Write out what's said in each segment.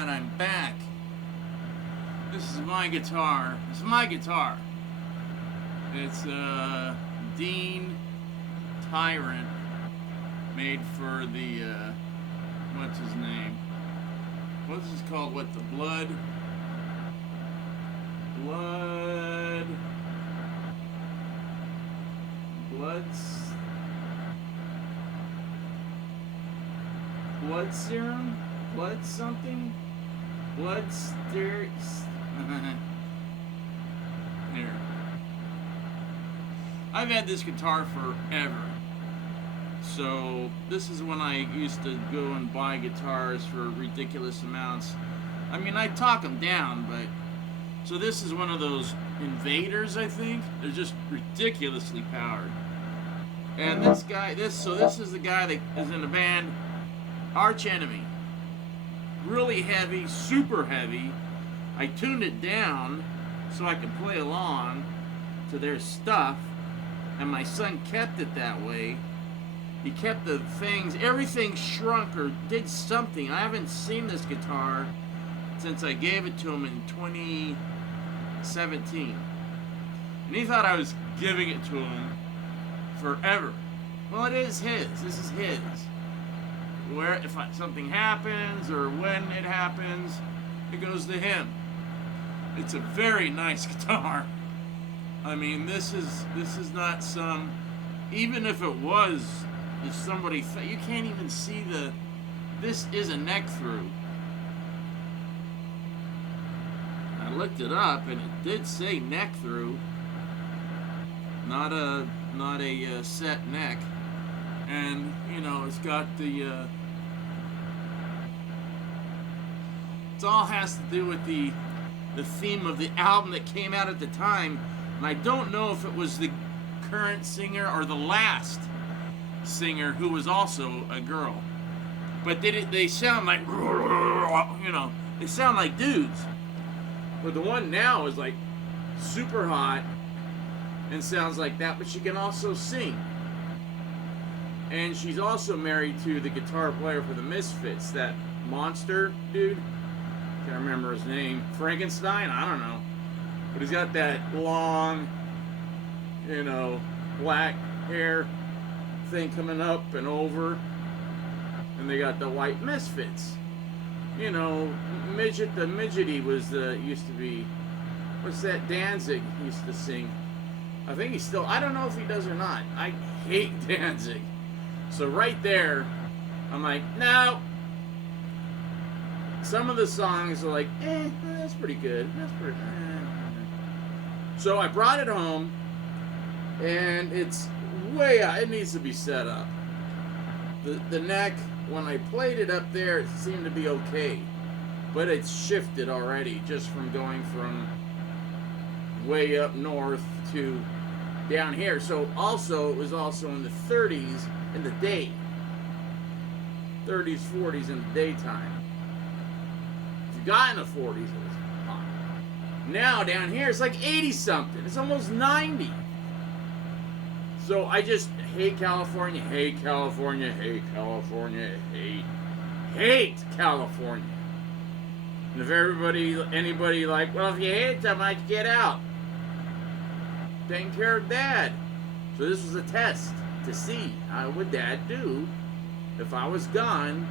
God, I'm back. This is my guitar. This is my guitar. It's Dean Tyrant, made for the what's his name? What's this called? What, the Bloodstorm? Blood something? Here. I've had this guitar forever. So this is when I used to go and buy guitars for ridiculous amounts. I mean, I'd talk them down, but... So this is one of those Invaders, I think. They're just ridiculously powered. And this guy, this is the guy that is in the band Arch Enemy. Really heavy, super heavy. I tuned it down so I could play along to their stuff, and my son kept it that way. He kept the things, everything shrunk or did something. I haven't seen this guitar since I gave it to him in 2017. And he thought I was giving it to him forever. Well, it is his. This is his. Where if something happens or when it happens, it goes to him. It's a very nice guitar. I mean, this is not some. Even if it was, if somebody you can't even see the. This is a neck through. I looked it up and it did say neck through. Not a set neck, and you know it's got the. It all has to do with the theme of the album that came out at the time, and I don't know if it was the current singer or the last singer who was also a girl, but they sound like, you know, they sound like dudes, but the one now is like super hot and sounds like that, but she can also sing, and she's also married to the guitar player for the Misfits, that monster dude. Can't remember his name. Frankenstein? I don't know. But he's got that long, you know, black hair thing coming up and over. And they got the white Misfits. You know, Midget, the Midgety was used to be, what's that, Danzig used to sing. I think he's still, I don't know if he does or not. I hate Danzig. So right there, I'm like, no. Some of the songs are like, that's pretty good. That's pretty good. So I brought it home, and it's way out. It needs to be set up. The neck, when I played it up there, it seemed to be okay. But it's shifted already, just from going from way up north to down here. So also, it was also in the 30s in the day. 30s, 40s in the daytime. Got in the 40s, it was hot. Now down here it's like 80 something. It's almost 90. So I just hate California, hate California, hate California, hate California. And if anybody like, well, if you hate it that much, get out. Taking care of Dad. So this was a test to see how would Dad do if I was gone.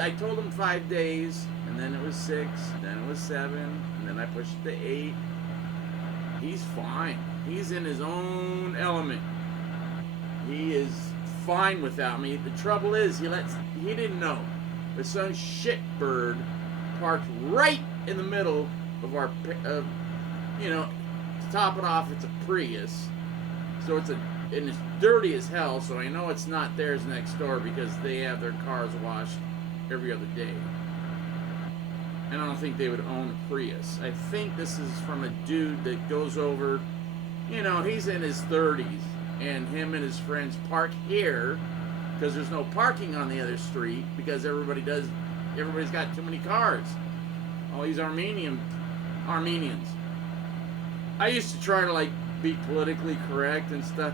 I told him 5 days, and then it was 6, then it was 7, and then I pushed it to 8. He's fine. He's in his own element. He is fine without me. The trouble is, he didn't know. The son shitbird parked right in the middle of our, you know, to top it off, it's a Prius. So and it's dirty as hell, so I know it's not theirs next door because they have their cars washed every other day. And I don't think they would own a Prius. I think this is from a dude that goes over, you know, he's in his 30s, and him and his friends park here because there's no parking on the other street because everybody's got too many cars. All these Armenians. I used to try to like be politically correct and stuff.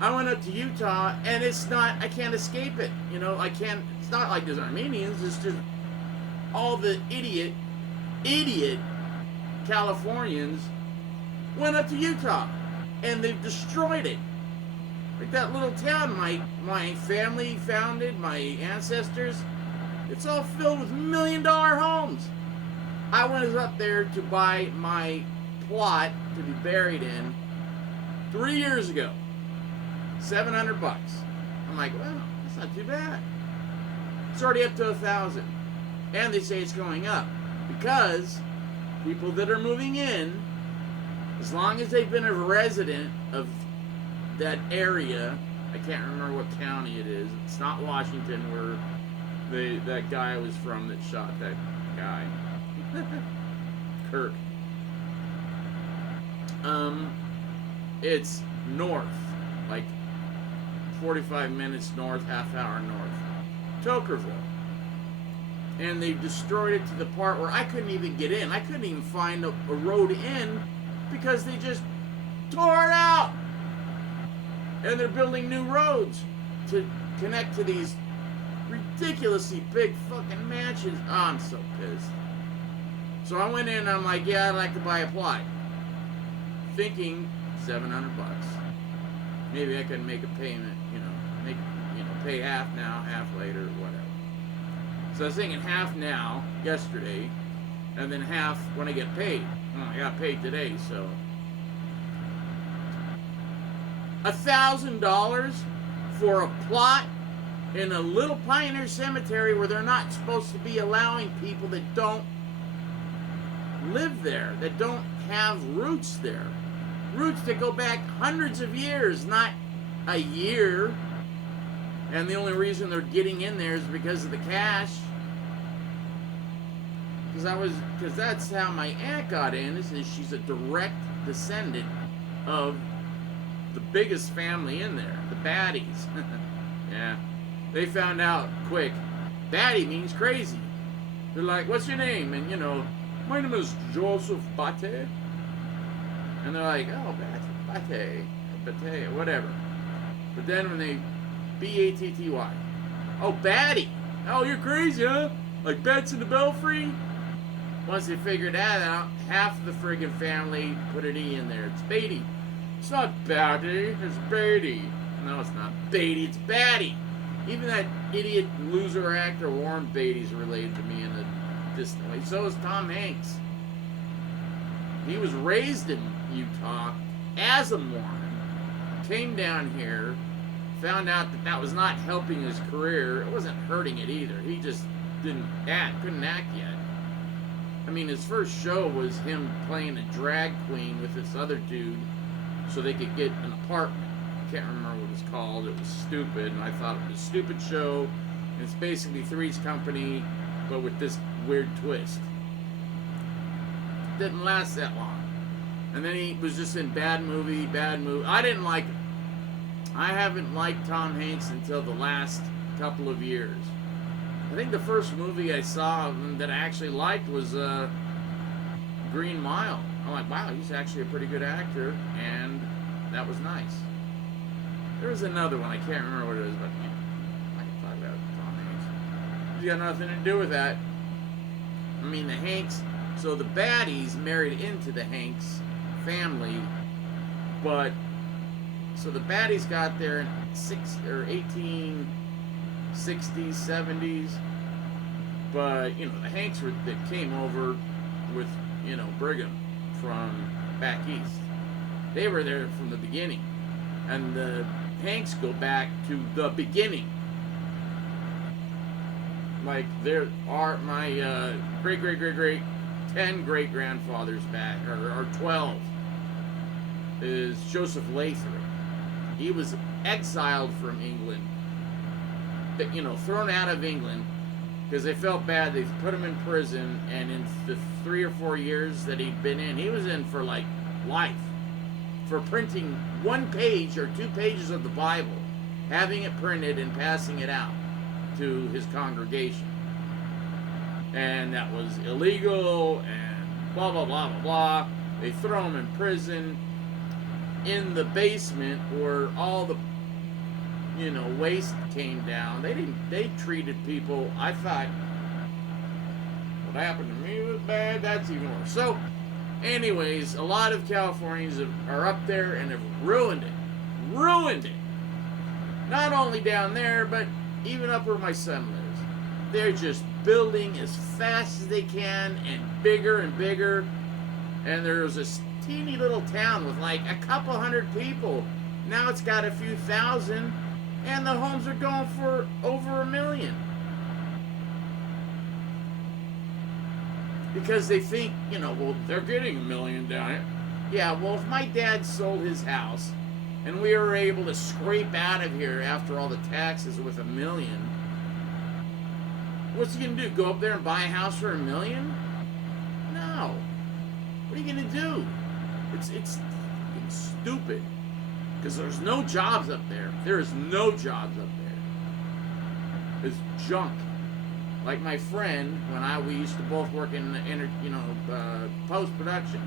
I went up to Utah, and I can't escape it. You know, it's not like there's Armenians, it's just all the idiot Californians went up to Utah, and they've destroyed it. Like that little town my family founded, my ancestors, it's all filled with $1 million homes. I went up there to buy my plot to be buried in 3 years ago. $700. I'm like, well, that's not too bad. It's already up to 1,000. And they say it's going up because people that are moving in, as long as they've been a resident of that area, I can't remember what county it is. It's not Washington, where that guy was from that shot that guy. Kirk. It's north, like 45 minutes north, half hour north. Tokerville. And they destroyed it to the part where I couldn't even get in. I couldn't even find a road in because they just tore it out. And they're building new roads to connect to these ridiculously big fucking mansions. Oh, I'm so pissed. So I went in and I'm like, yeah, I'd like to buy a plot. Thinking $700. Maybe I can make a payment, pay half now, half later, whatever. So I was thinking half now, yesterday, and then half when I get paid. I got paid today, so $1,000 for a plot in a little pioneer cemetery where they're not supposed to be allowing people that don't live there, that don't have roots there. Roots that go back hundreds of years, not a year. And the only reason they're getting in there is because of the cash. Because that's how my aunt got in, is she's a direct descendant of the biggest family in there, the Baddies. Yeah. They found out quick. Baddie means crazy. They're like, what's your name? And, my name is Joseph Bate. And they're like, oh, Bate, whatever. But then when they, B-A-T-T-Y. Oh, Baddie. Oh, you're crazy, huh? Like Bats in the Belfry? Once they figured that out, half of the friggin' family put an E in there. It's Beatty. It's not Baddie, it's Beatty. No, it's not Beatty, it's Baddie. Even that idiot loser actor Warren Beatty's related to me in a distant way. So is Tom Hanks. He was raised in Utah as a Mormon, came down here, found out that was not helping his career. It wasn't hurting it either. He just couldn't act yet. I mean, his first show was him playing a drag queen with this other dude so they could get an apartment. I can't remember what it was called. It was stupid, and I thought it was a stupid show. And it's basically Three's Company, but with this weird twist. Didn't last that long. And then he was just in bad movie. I didn't like him. I haven't liked Tom Hanks until the last couple of years. I think the first movie I saw that I actually liked was Green Mile. I'm like, wow, he's actually a pretty good actor, and that was nice. There was another one, I can't remember what it is, but I can talk about Tom Hanks. He's got nothing to do with that. I mean, the Hanks, so the Baddies married into the Hanks family, but so the Baddies got there in 1860s, 70s, but the Hanks that came over with Brigham from back east, they were there from the beginning, and the Hanks go back to the beginning. Like there are my great 10 great grandfathers back, or 12 is Joseph Lathrop. He was exiled from England, thrown out of England because they felt bad. They put him in prison, and in the 3 or 4 years that he'd been in, he was in for like life for printing 1 page or 2 pages of the Bible, having it printed and passing it out to his congregation. And that was illegal and blah, blah, blah, blah, blah. They throw him in prison in the basement where all the waste came down. They treated people, I thought, happened to me was bad. That's even worse. So, anyways, a lot of Californians are up there and have ruined it. Ruined it. Not only down there, but even up where my son lives. They're just building as fast as they can and bigger. And there's this teeny little town with like a couple hundred people. Now it's got a few thousand, and the homes are going for over $1 million. Because they think, well, they're getting $1 million down here. Yeah, well, if my dad sold his house and we were able to scrape out of here after all the taxes with $1 million, what's he gonna do? Go up there and buy a house for $1 million? No. What are you gonna do? It's stupid. Because there's no jobs up there. There is no jobs up there. It's junk. Like my friend, we used to both work in post-production,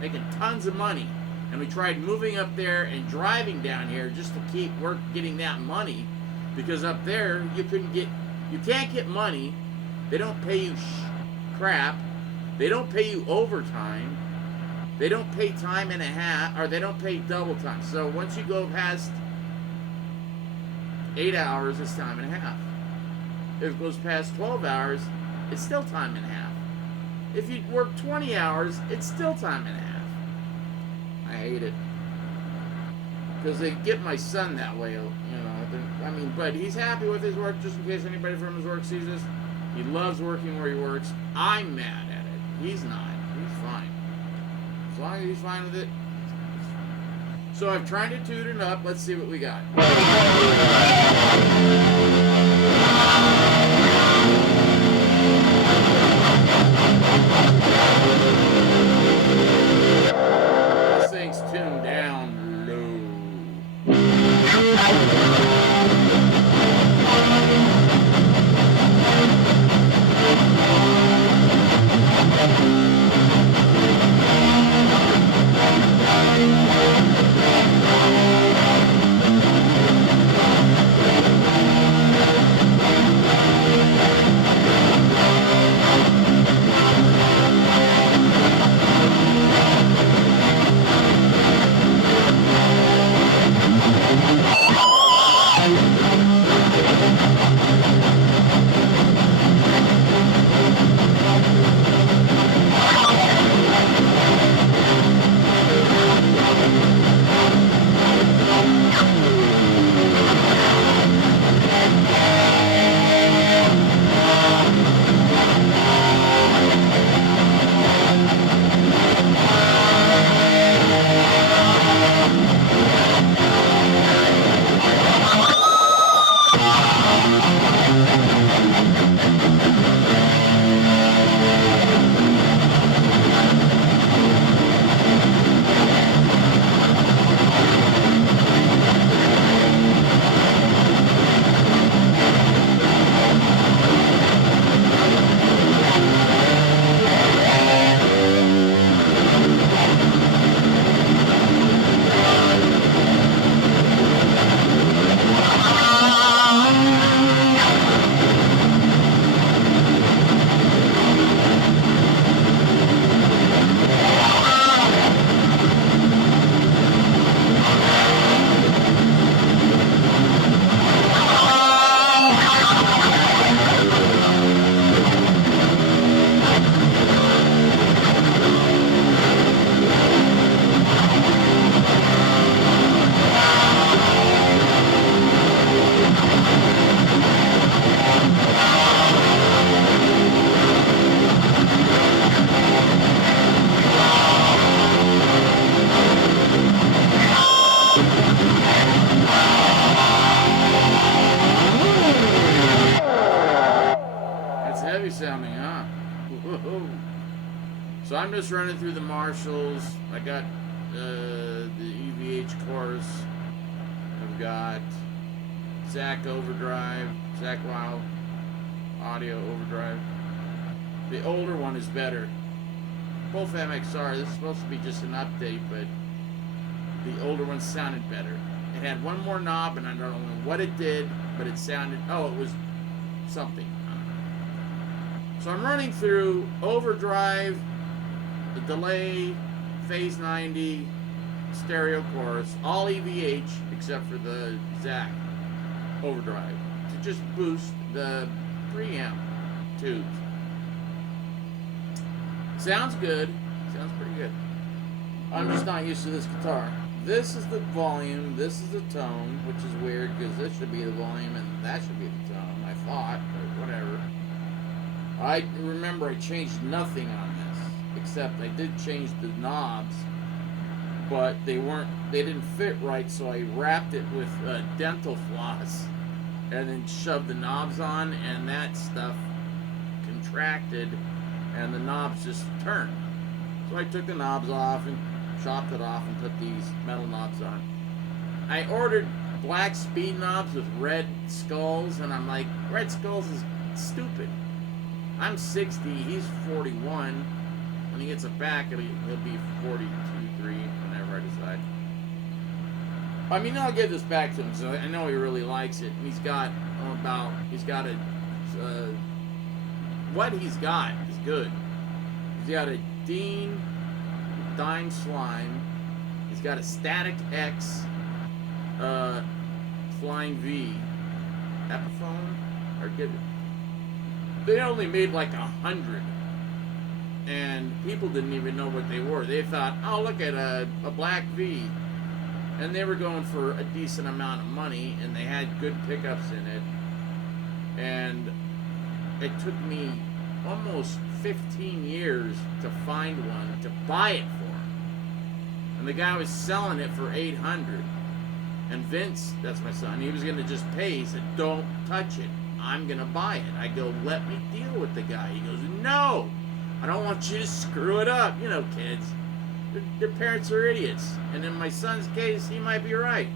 making tons of money. And we tried moving up there and driving down here just to keep getting that money. Because up there, you can't get money. They don't pay you crap. They don't pay you overtime. They don't pay time and a half, or they don't pay double time. So once you go past 8 hours, it's time and a half. If it goes past 12 hours, it's still time and a half. If you work 20 hours, it's still time and a half. I hate it. Because they get my son that way, but he's happy with his work, just in case anybody from his work sees this. He loves working where he works. I'm mad at it. He's not. He's fine. As long as he's fine with it. So I'm trying to tune it up. Let's see what we got. This thing's tuned down low. Sounding, huh? Whoa. So I'm just running through the Marshalls. I got the EVH course. I've got Zach Overdrive, Zach Wild Audio Overdrive. The older one is better. Both MXR. This is supposed to be just an update, but the older one sounded better. It had one more knob, and I don't know what it did, but it sounded. Oh, it was something. So I'm running through overdrive, the delay, phase 90, stereo chorus, all EVH except for the ZAC overdrive to just boost the preamp tubes. Sounds good. Sounds pretty good. I'm just not used to this guitar. This is the volume, this is the tone, which is weird because this should be the volume and that should be the tone, I thought, but whatever. I remember I changed nothing on this, except I did change the knobs, but they didn't fit right, so I wrapped it with dental floss and then shoved the knobs on, and that stuff contracted and the knobs just turned. So I took the knobs off and chopped it off and put these metal knobs on. I ordered black speed knobs with red skulls, and I'm like, red skulls is stupid. I'm 60, he's 41. When he gets it back, he'll be 42, 3, whenever I decide. I mean, I'll give this back to him, so I know he really likes it. And he's got what he's got is good. He's got a Dean Dime Slime. He's got a Static X Flying V Epiphone, or get it. They only made like 100, and people didn't even know what they were. They thought, oh, look at a black V, and they were going for a decent amount of money, and they had good pickups in it, and it took me almost 15 years to find one to buy it for him. And the guy was selling it for $800. And Vince, that's my son, he was going to just pay. He said, don't touch it. I'm going to buy it. I go, let me deal with the guy. He goes, no, I don't want you to screw it up. You know, kids, their parents are idiots. And in my son's case, he might be right.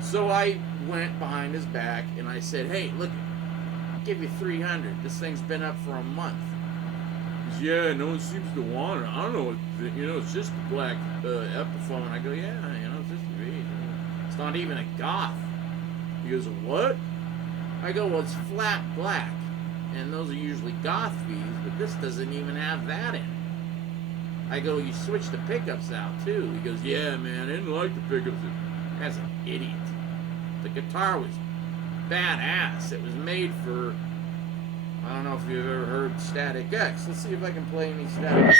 So I went behind his back and I said, hey, look, I'll give you $300. This thing's been up for a month. He goes, yeah, no one seems to want it. I don't know, it's just a black Epiphone. I go, yeah, it's just a V. It's not even a goth. He goes, what? I go, well, it's flat black, and those are usually goth Vs, but this doesn't even have that in it. I go, you switch the pickups out, too. He goes, yeah, man, I didn't like the pickups. That's an idiot. The guitar was badass. It was made for, I don't know if you've ever heard Static X. Let's see if I can play any Static X.